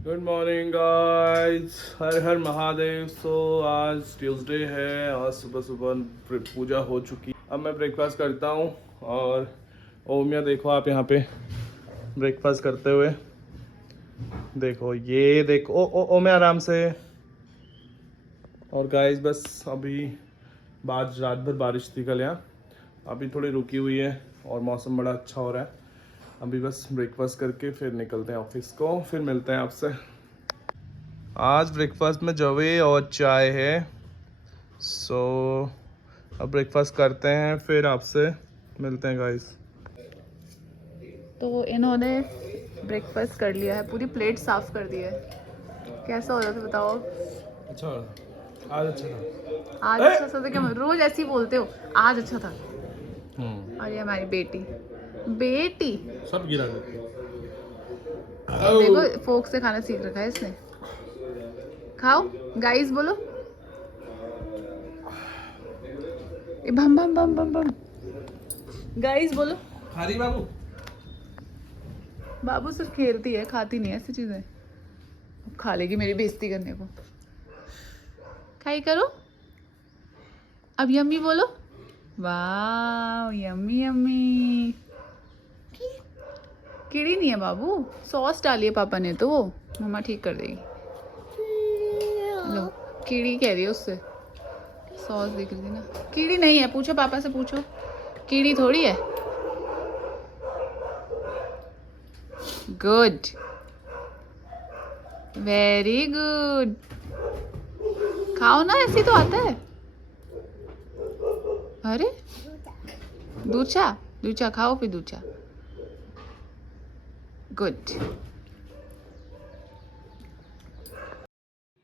Good morning guys, हर हर महादेव। सो आज Tuesday है और सुबह सुबह पूजा हो चुकी। अब मैं ब्रेकफास्ट करता हूँ और ओमिया देखो आप यहाँ पे ब्रेकफास्ट करते हुए। देखो ये देखो ओमिया आराम से। और गाइस बस अभी रात भर बारिश थी कल यहाँ, अभी थोड़ी रुकी हुई है और मौसम बड़ा अच्छा हो रहा है। अभी बस ब्रेकफास्ट करके फिर निकलते हैं ऑफिस को, फिर मिलते हैं आपसे। आज ब्रेकफास्ट में जवे और चाय है। सो अब ब्रेकफास्ट करते हैं, फिर आपसे मिलते हैं गाइस। तो इन्होंने ब्रेकफास्ट कर लिया है, पूरी प्लेट साफ कर दी है। कैसा हो रहा था बताओ। अच्छा, आज अच्छा था। आज अच्छा था तो क्या, रोज ऐसे ही बोलते हो आज अच्छा था। और ये हमारी बेटी बेटी सब गिरा देते। देखो फोक से खाना सीख रखा है इसने। खाओ गाइस बोलो। ए बम बम बम बम बम गाइस बोलो। हरी बाबू बाबू सिर्फ खेलती है, खाती नहीं है ऐसी चीजें। अब खा लेगी मेरी बेइज्जती करने को। खाई करो अब, यम्मी बोलो। वाह यम्मी यम्मी। कीड़ी नहीं है बाबू, सॉस डाली है पापा ने तो वो मम्मा ठीक कर देगी। लो कीड़ी कह रही है उससे, सॉस दिख रही थी ना। कीड़ी नहीं है, पूछो पापा से पूछो, कीड़ी थोड़ी है। Good, very good. खाओ ना, ऐसे तो आता है। अरे दूचा दूचा खाओ, फिर दूचा। गुड।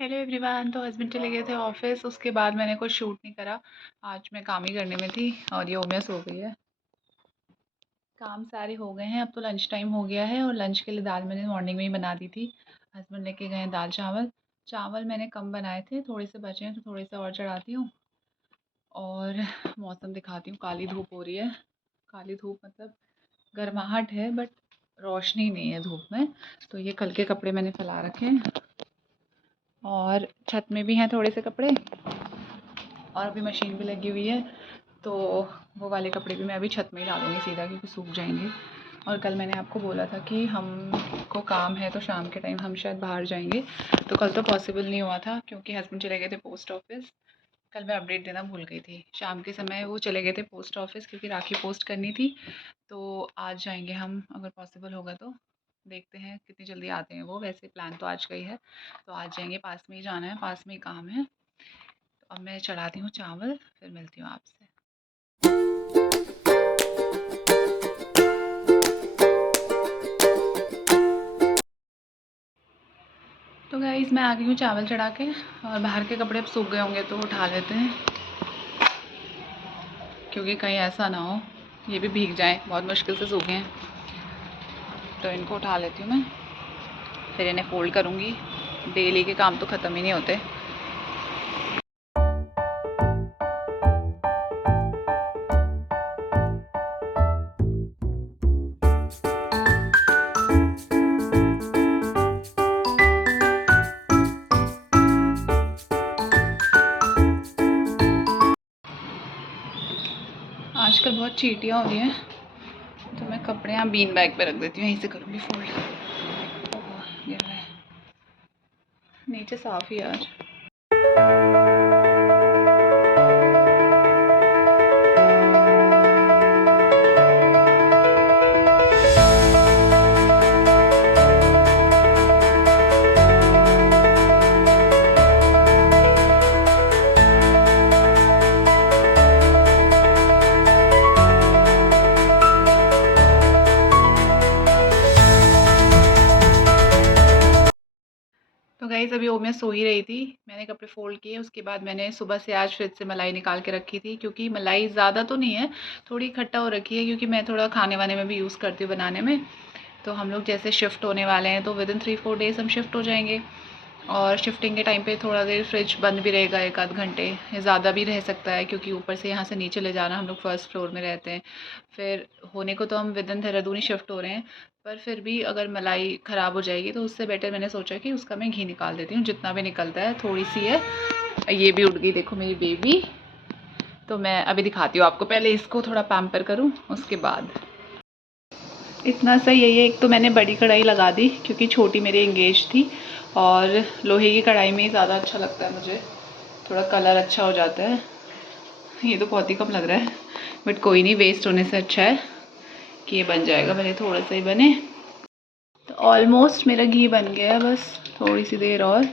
Hello everyone. तो हस्बैंड चले गए थे ऑफिस, उसके बाद मैंने कुछ शूट नहीं करा। आज मैं काम ही करने में थी और ये ओमिया सो गई है। काम सारे हो गए हैं, अब तो लंच टाइम हो गया है और लंच के लिए दाल मैंने मॉर्निंग में ही बना दी थी। हस्बैंड लेके गए हैं दाल चावल। चावल मैंने कम बनाए थे, थोड़े से बचे हैं तो थोड़े से और चढ़ाती हूँ। और मौसम दिखाती हूँ, काली धूप हो रही है। काली धूप मतलब गर्माहट है बट रोशनी नहीं है धूप में। तो ये कल के कपड़े मैंने फैला रखे हैं और छत में भी हैं थोड़े से कपड़े और अभी मशीन भी लगी हुई है। तो वो वाले कपड़े भी मैं अभी छत में ही डालूँगी सीधा, क्योंकि सूख जाएंगे। और कल मैंने आपको बोला था कि हमको काम है तो शाम के टाइम हम शायद बाहर जाएंगे, तो कल तो पॉसिबल नहीं हुआ था क्योंकि हस्बैंड चले गए थे पोस्ट ऑफिस। कल मैं अपडेट देना भूल गई थी, शाम के समय वो चले गए थे पोस्ट ऑफिस क्योंकि राखी पोस्ट करनी थी। तो आज जाएंगे हम, अगर पॉसिबल होगा तो। देखते हैं कितनी जल्दी आते हैं वो, वैसे प्लान तो आज का ही है। तो आज जाएंगे, पास में ही जाना है, पास में ही काम है। तो अब मैं चढ़ाती हूँ चावल, फिर मिलती हूँ आपसे। तो गाइस मैं आ गई हूँ चावल चढ़ा के, और बाहर के कपड़े अब सूख गए होंगे तो उठा लेते हैं, क्योंकि कहीं ऐसा ना हो ये भी भीग जाए, बहुत मुश्किल से सूखे हैं। तो इनको उठा लेती हूँ मैं, फिर इन्हें फोल्ड करूँगी। डेली के काम तो ख़त्म ही नहीं होते। आजकल बहुत चींटियाँ हो रही हैं, तो मैं कपड़े यहाँ बीन बैग पे रख देती हूँ, यहीं से करूँगी फोल्ड। ये है नीचे साफ़ ही यार। तो गाइस अभी ओमिया सो ही रही थी, मैंने कपड़े फोल्ड किए। उसके बाद मैंने सुबह से आज फ्रिज से मलाई निकाल के रखी थी, क्योंकि मलाई ज़्यादा तो नहीं है, थोड़ी खट्टा हो रखी है, क्योंकि मैं थोड़ा खाने वाने में भी यूज़ करती हूँ बनाने में। तो हम लोग जैसे शिफ्ट होने वाले हैं तो विद इन 3-4 डेज़ हम शिफ्ट हो जाएंगे। और शिफ्टिंग के टाइम पे थोड़ा देर फ्रिज बंद भी रहेगा, 1 आध घंटे, ज़्यादा भी रह सकता है, क्योंकि ऊपर से यहाँ से नीचे ले जाना, हम लोग फर्स्ट फ्लोर में रहते हैं। फिर होने को तो हम with in Dehradun he shift हो रहे हैं, पर फिर भी अगर मलाई ख़राब हो जाएगी तो उससे बेटर मैंने सोचा कि उसका मैं घी निकाल देती हूँ, जितना भी निकलता है। थोड़ी सी है, ये भी उठ गई, देखो मेरी बेबी। तो मैं अभी दिखाती हूँ आपको, पहले इसको थोड़ा पैम्पर करूँ उसके बाद। इतना सही है ये। एक तो मैंने बड़ी कढ़ाई लगा दी क्योंकि छोटी मेरी एंगेज थी, और लोहे की कढ़ाई में ही ज़्यादा अच्छा लगता है मुझे, थोड़ा कलर अच्छा हो जाता है। ये तो बहुत ही कम लग रहा है, बट कोई नहीं, वेस्ट होने से अच्छा है कि ये बन जाएगा, भले थोड़ा सा ही बने। तो ऑलमोस्ट मेरा घी बन गया है, बस थोड़ी सी देर और।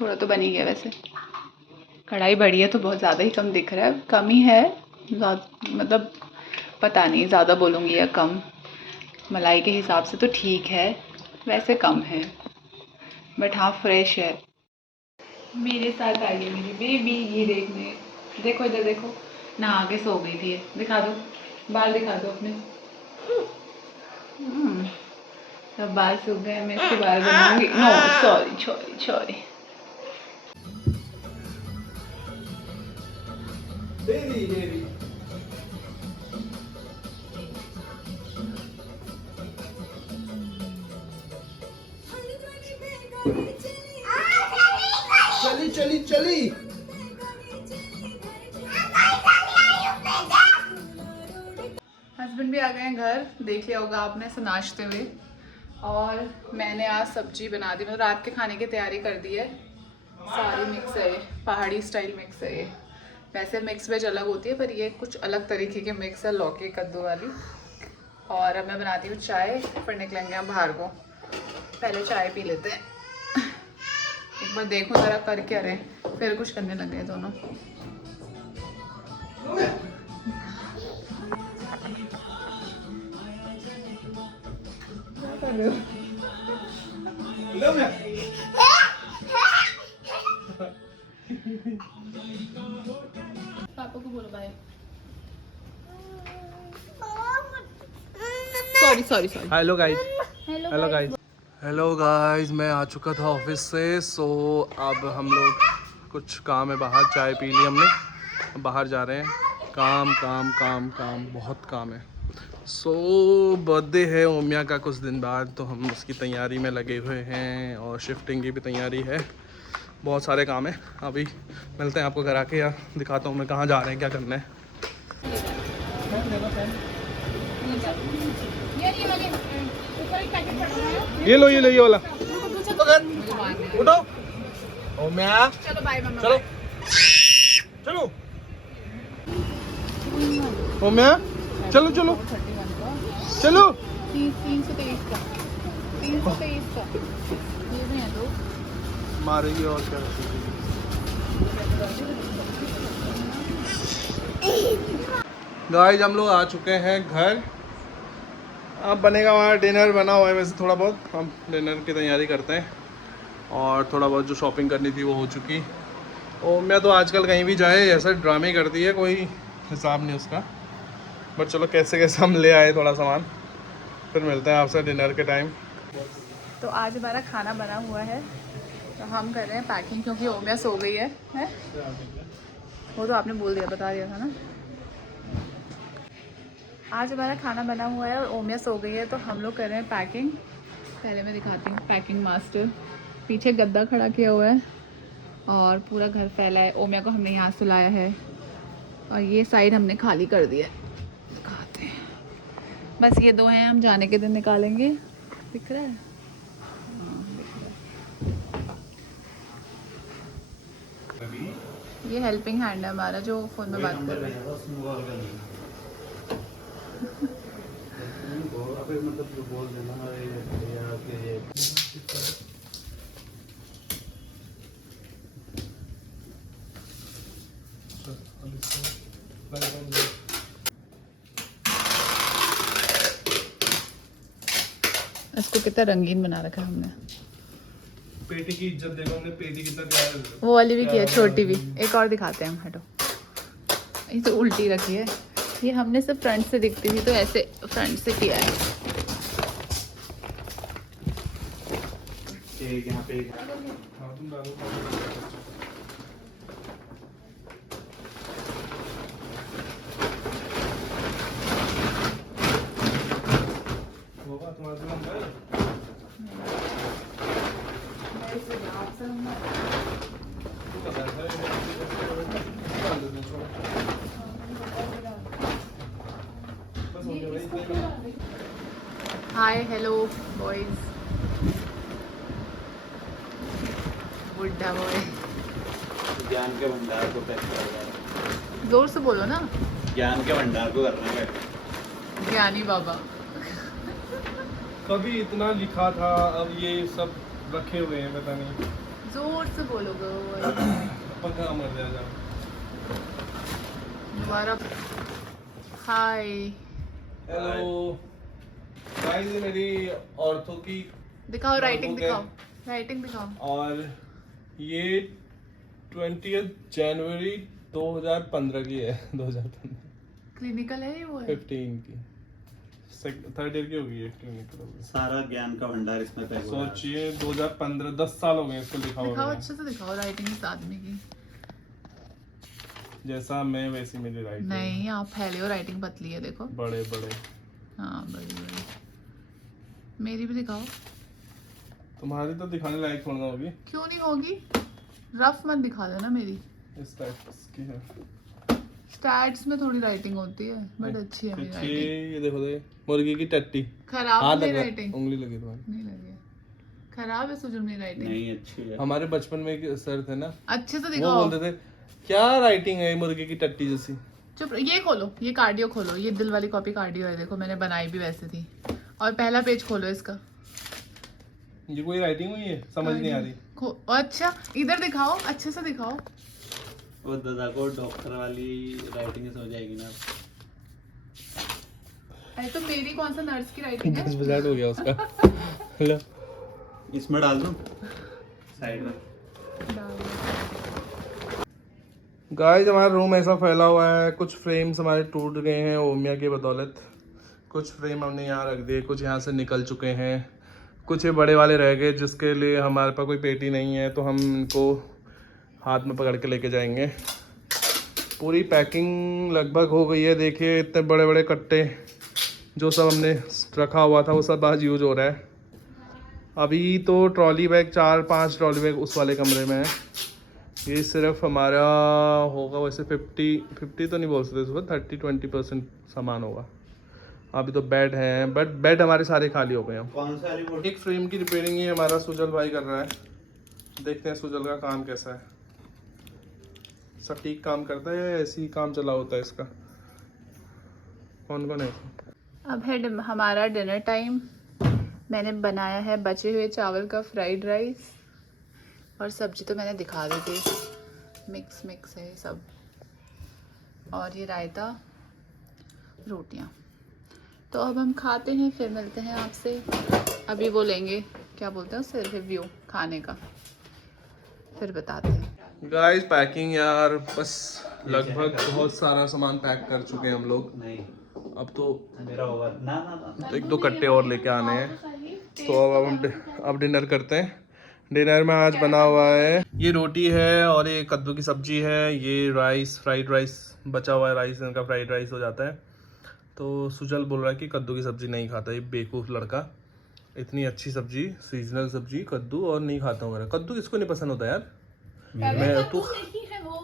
थोड़ा तो बन ही गया वैसे। कढ़ाई बड़ी है तो बहुत ज़्यादा ही कम दिख रहा है, कम ही है मतलब पता नहीं ज़्यादा बोलूँगी या कम। मलाई के हिसाब से तो ठीक है, वैसे कम है, बट हाँ फ्रेश है। मेरे साथ आई है मेरी बेबी ये देखने। देखो इधर देखो, नहा के सो गई थी ये। दिखा दो, बाल दिखा दो अपने। सब बाल सूख गए, मैं इसके बाल बनाऊंगी। No sorry sorry sorry. चली चली चली। हस्बैंड भी आ गए हैं घर, देख लिया होगा आपने से नाचते हुए। और मैंने आज सब्जी बना दी, मतलब रात के खाने की तैयारी कर दी है। सारी मिक्स है, पहाड़ी स्टाइल मिक्स है ये। वैसे मिक्स वेज अलग होती है, पर ये कुछ अलग तरीके की मिक्स है, लौकी कद्दू वाली। और अब मैं बनाती हूँ चाय, फिर निकलेंगे हम बाहर को। पहले चाय पी लेते हैं, एक बार देखो ज़रा कर क्या रहे, फिर कुछ करने लगे दोनों। क्या कर रहे हो? पापा को बोलो bye. Sorry sorry sorry. Hello guys. Hello guys. Hello guys, मैं आ चुका था ऑफिस से। सो अब हम लोग कुछ काम है बाहर, चाय पी ली हमने, बाहर जा रहे हैं। काम काम काम काम बहुत काम है। सो बर्थडे है ओमिया का कुछ दिन बाद, तो हम उसकी तैयारी में लगे हुए हैं, और शिफ्टिंग की भी तैयारी है। बहुत सारे काम है। अभी मिलते हैं आपको घर आके, या दिखाता हूँ मैं कहाँ जा रहे हैं, क्या करना है। ये लो ये वाला। उठो ओमिया, चलो बाय मम्मा। चलो चलो ओमिया, चलो चलो चलो। 323 का, 323 का ये भी है दो। मारेगी और क्या। गाइस हम लोग आ चुके हैं घर। अब बनेगा वहाँ डिनर, बना हुआ है वैसे थोड़ा बहुत। हम डिनर की तैयारी करते हैं, और थोड़ा बहुत जो शॉपिंग करनी थी वो हो चुकी। और मैं तो आजकल कहीं भी जाए ऐसा ड्रामे करती है, कोई हिसाब नहीं उसका। बट चलो कैसे कैसे हम ले आए थोड़ा सामान, फिर मिलते हैं आपसे डिनर के टाइम। तो आज हमारा खाना बना हुआ है, तो हम कर रहे हैं पैकिंग, क्योंकि ओमिया सो गई है? वो तो आपने बोल दिया, बता दिया था ना। आज हमारा खाना बना हुआ है और ओमिया सो गई है, तो हम लोग कर रहे हैं पैकिंग। पहले मैं दिखाती हूँ पैकिंग मास्टर। पीछे गद्दा खड़ा किया हुआ है और पूरा घर फैला है। ओमिया को हमने यहाँ सुलाया है, और ये साइड हमने खाली कर दिया है। दिखाते हैं, बस ये दो हैं, हम जाने के दिन निकालेंगे। दिख रहा है? हाँ, दिख रहा है। ये हेल्पिंग हैंड है हमारा, जो फ़ोन में बात कर रहा है। इसको कितना रंगीन बना रखा है हमने। पेटी की इज्जत देखो हमने, पेटी कितना प्यारा है। वो वाली भी की है, छोटी भी। एक और दिखाते हैं हम, हटो। ये तो उल्टी रखी है, ये हमने सब फ्रंट से दिखती थी तो ऐसे फ्रंट से किया है। एक यहाँ पे एक। हाँ, तुम डालो। हाय हेलो बॉयज, बुड्ढा बॉय। ज्ञान के भंडार को पैक कर रहा है। जोर से बोलो ना। ज्ञान के भंडार को करना है। ज्ञानी बाबा। कभी इतना लिखा था, अब ये सब रखे हुए हैं, पता नहीं। जोर से बोलोगे पंखा मर जाएगा दोबारा। हाय हेलो गाइस, ये मेरी ऑर्थो की दिखाओ, राइटिंग नोटबुक है। दिखाओ, राइटिंग दिखाओ। और ये 20 जनवरी 2015 की है। 2015 क्लिनिकल है ये, वो है 15 की, थर्ड ईयर की होगी ये, क्लिनिकल होगी। सारा ज्ञान का भंडार इसमें पैक हो रहा है। सोचिए 2015, 10 साल हो गए इसको लिखा दिखाओ, हुआ। अच्छे से दिखाओ राइटिंग इस आदमी की। जैसा मैं वैसी मेरी राइटिंग। नहीं, आप फैले हो, राइटिंग पतली है, देखो। बड़े बड़े। हाँ, बड़ी बड़ी। मेरी भी दिखाओ। तुम्हारी तो दिखाने लायक थोड़ा होगी। क्यों नहीं होगी, रफ मत दिखा देना मेरी। इस टाइप की है। स्टैट्स में थोड़ी राइटिंग होती है, बट अच्छी है मेरी अच्छी, राइटिंग। ये देखो मुर्गी की टट्टी। खराब हाथ मेरी लगा, राइटिंग उंगली लगी तुम्हारी। नहीं लगी है। खराब है सुजन मेरी राइटिंग। नहीं, अच्छी है। हमारे बचपन में एक सर थे ना, अच्छे से वो दिखाओ। बोलते थे क्या राइटिंग है मुर्गी की टट्टी जैसी। चुप, ये खोलो, ये कार्डियो खोलो, ये दिल वाली कॉपी कार्डियो है, देखो मैंने बनाई भी वैसे थी। और पहला पेज खोलो इसका। ये कोई राइटिंग हुई है, समझ नहीं आ रही। अच्छा, इधर दिखाओ, अच्छे से दिखाओ। वो दादा को डॉक्टर वाली राइटिंग समझ आएगी ना। अरे तो मेरी कौन सा नर्स की राइटिंग है? 10% हो गया उसका। हेलो, इसमें डाल दूं साइड में। गाइस हमारा रूम ऐसा फैला हुआ है, कुछ फ्रेम्स हमारे टूट गए हैं ओमिया की बदौलत। कुछ फ्रेम हमने यहाँ रख दिए, कुछ यहाँ से निकल चुके हैं, कुछ ये बड़े वाले रह गए जिसके लिए हमारे पास कोई पेटी नहीं है, तो हम इनको हाथ में पकड़ के लेके जाएंगे। पूरी पैकिंग लगभग हो गई है। देखिए इतने बड़े बड़े कट्टे जो सब हमने रखा हुआ था वो सब आज यूज हो रहा है। अभी तो ट्रॉली बैग 4-5 ट्रॉली बैग उस वाले कमरे में है। ये सिर्फ हमारा होगा वैसे 50 तो नहीं बोल सकते, इसमें 30-20% सामान होगा। अभी तो बेड हैं, बट बेड हमारे सारे खाली हो गए हैं। कौन सा वाली बोर्ड? एक फ्रेम की रिपेयरिंग ही हमारा सुजल भाई कर रहा है। देखते हैं सुजल का काम कैसा है, सटीक काम करता है या ऐसे ही काम चला होता है इसका। कौन कौन है? अब है हमारा डिनर टाइम। मैंने बनाया है बचे हुए चावल का फ्राइड राइस, और सब्जी तो मैंने दिखा दी थी, मिक्स है सब। और ये रायता, रोटियां। तो अब हम खाते हैं, फिर मिलते हैं आपसे। अभी वो लेंगे, क्या बोलते हैं उससे, रिव्यू खाने का, फिर बताते हैं। गाइस पैकिंग यार बस लगभग बहुत सारा सामान पैक कर चुके हैं हम लोग। नहीं, अब तो मेरा होगा ना ना ना। 1-2 कट्टे और लेके आने हैं। तो अब हम डिनर करते हैं। डिनर में आज बना हुआ है, ये रोटी है और ये कद्दू की सब्जी है। ये राइस, फ्राइड राइस बचा हुआ है, राइस इनका फ्राइड राइस हो जाता है। तो सुजल बोल रहा है कि कद्दू की सब्जी नहीं खाता, ये बेवकूफ़ लड़का। इतनी अच्छी सब्जी, सीजनल सब्जी, कद्दू और नहीं खाता हूँ। मेरा कद्दू किसको नहीं पसंद होता यार। मैं तू